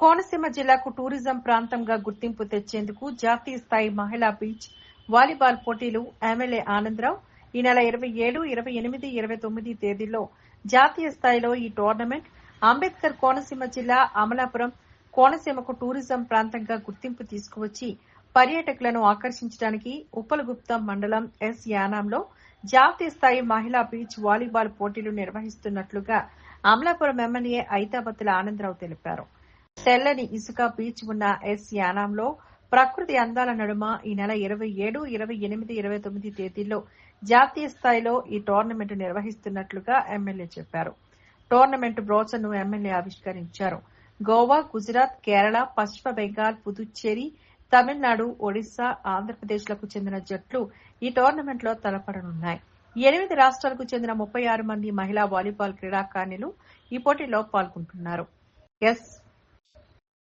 కోనసీమ జిల్లాకు టూరిజం ప్రాంతంగా గుర్తింపు తెచ్చేందుకు జాతీయ స్థాయి మహిళా బీచ్ వాలీబాల్ పోటీలు ఎమ్మెల్యే ఆనందరావు ఈ నెల 27, 28, 29 తేదీల్లో జాతీయ స్థాయిలో ఈ టోర్నమెంట్ అంబేద్కర్ కోనసీమ జిల్లా అమలాపురం కోనసీమకు టూరిజం ప్రాంతంగా గుర్తింపు తీసుకువచ్చి పర్యాటకులను ఆకర్షించడానికి ఉప్పలగుప్తం మండలం ఎస్ యానాంలో జాతీయ స్థాయి మహిళా బీచ్ వాలీబాల్ పోటీలు నిర్వహిస్తున్నట్లుగా అమలాపురం ఎమ్మెల్యే ఐతాబత్తుల ఆనందరావు తెలిపారు. తెల్లని ఇసుక బీచ్ ఉన్న ఎస్ యానాంలో ప్రకృతి అందాల నడుమ ఈ నెల 27, 28, 29 తేదీల్లో జాతీయ స్థాయిలో ఈ టోర్నమెంట్ నిర్వహిస్తున్నట్లుగా ఎమ్మెల్యే చెప్పారు. టోర్నమెంట్ బ్రోచర్ను ఎమ్మెల్యే ఆవిష్కరించారు. గోవా, గుజరాత్, కేరళ, పశ్చిమ బెంగాల్, పుదుచ్చేరి, తమిళనాడు, ఒడిశా, ఆంధ్రప్రదేశ్లకు చెందిన జట్లు ఈ టోర్నమెంట్లో తలపడనున్నాయి. 8 రాష్ట్రాలకు చెందిన 36 మంది మహిళా వాలీబాల్ క్రీడాకారిణులు ఈ పోటీలో పాల్గొంటున్నారు.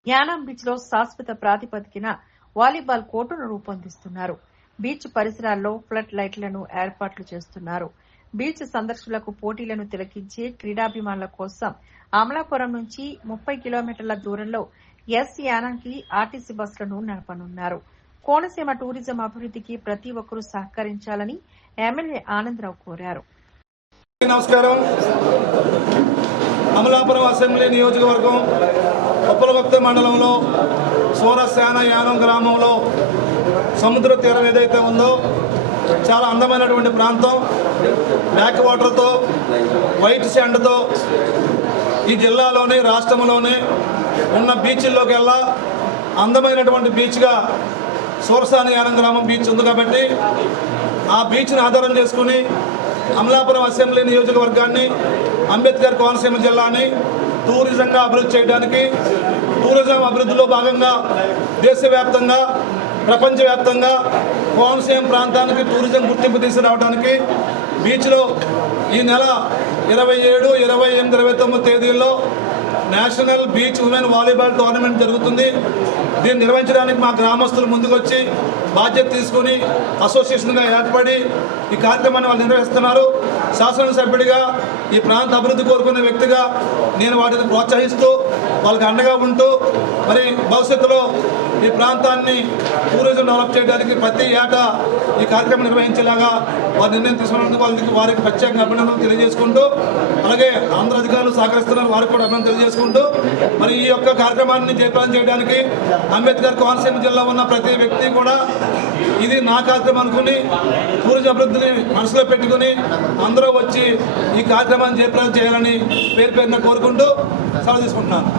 యానాం బీచ్ లో శాశ్వత ప్రాతిపదికన వాలీబాల్ కోర్టును రూపొందిస్తున్నారు. బీచ్ పరిసరాల్లో ఫ్లడ్ లైట్లను ఏర్పాట్లు చేస్తున్నారు. బీచ్ సందర్శకులకు పోటీలను తిలకించే క్రీడాభిమానుల కోసం అమలాపురం నుంచి 30 కిలోమీటర్ల దూరంలో ఎస్ యానాంకి ఆర్టీసీ బస్సులను నడపనున్నారు. కోనసీమ టూరిజం అభివృద్ధికి ప్రతి ఒక్కరూ సహకరించాలని ఎమ్మెల్యే ఆనందరావు కోరారు. నమస్కారం. అమలాపురం అసెంబ్లీ నియోజకవర్గం ఉప్పలగుప్తం మండలంలో సూరసేన యానం గ్రామంలో సముద్ర తీరం ఏదైతే ఉందో చాలా అందమైనటువంటి ప్రాంతం. బ్యాక్ వాటర్తో, వైట్ శాండ్తో ఈ జిల్లాలోని రాష్ట్రంలోని ఉన్న బీచ్ల్లోకి వెళ్ళా అందమైనటువంటి బీచ్గా సూరసేన యానం గ్రామం బీచ్ ఉంది. కాబట్టి ఆ బీచ్ని ఆధారం చేసుకుని అమలాపురం అసెంబ్లీ నియోజకవర్గాన్ని, అంబేద్కర్ కోనసీమ జిల్లాని టూరిజంగా అభివృద్ధి చేయడానికి, టూరిజం అభివృద్ధిలో భాగంగా దేశవ్యాప్తంగా, ప్రపంచవ్యాప్తంగా కోనసీమ ప్రాంతానికి టూరిజం గుర్తింపు తీసుకురావడానికి బీచ్లో ఈ నెల 27, 28, 29 తేదీల్లో national beach women volleyball tournament జరుగుతుంది. దీన్ని నిర్వహించడానికి మా గ్రామస్తులు ముందుకొచ్చి బాధ్యత తీసుకుని అసోసియేషన్గా ఏర్పడి ఈ కార్యక్రమాన్ని వాళ్ళు నిర్వహిస్తున్నారు. శాసనసభ్యుడిగా ఈ ప్రాంత అభివృద్ధి కోరుకునే వ్యక్తిగా నేను వాటిని ప్రోత్సహిస్తూ వాళ్ళకి అండగా ఉంటూ మరి భవిష్యత్తులో ఈ ప్రాంతాన్ని టూరిజం డెవలప్ చేయడానికి ప్రతి ఏటా ఈ కార్యక్రమం నిర్వహించేలాగా వారు నిర్ణయం తీసుకున్నందుకు వారికి ప్రత్యేకంగా అభినందనలు తెలియజేసుకుంటూ, అలాగే ఆంధ్ర అధికారులు సహకరిస్తున్నారు, వారికి కూడా అభినందనలు తెలియజేసుకుంటూ మరి ఈ యొక్క కార్యక్రమాన్ని జయప్రదం చేయడానికి అంబేద్కర్ కోనసీమ జిల్లా ఉన్న ప్రతి వ్యక్తి కూడా ఇది నా కార్యక్రమం అనుకుని టూరిజం అభివృద్ధిని మనసులో పెట్టుకుని అందరూ వచ్చి ఈ కార్యక్రమాన్ని జయప్రదం చేయాలని పేరున కోరుకుంటూ సెలవు తీసుకుంటున్నాను.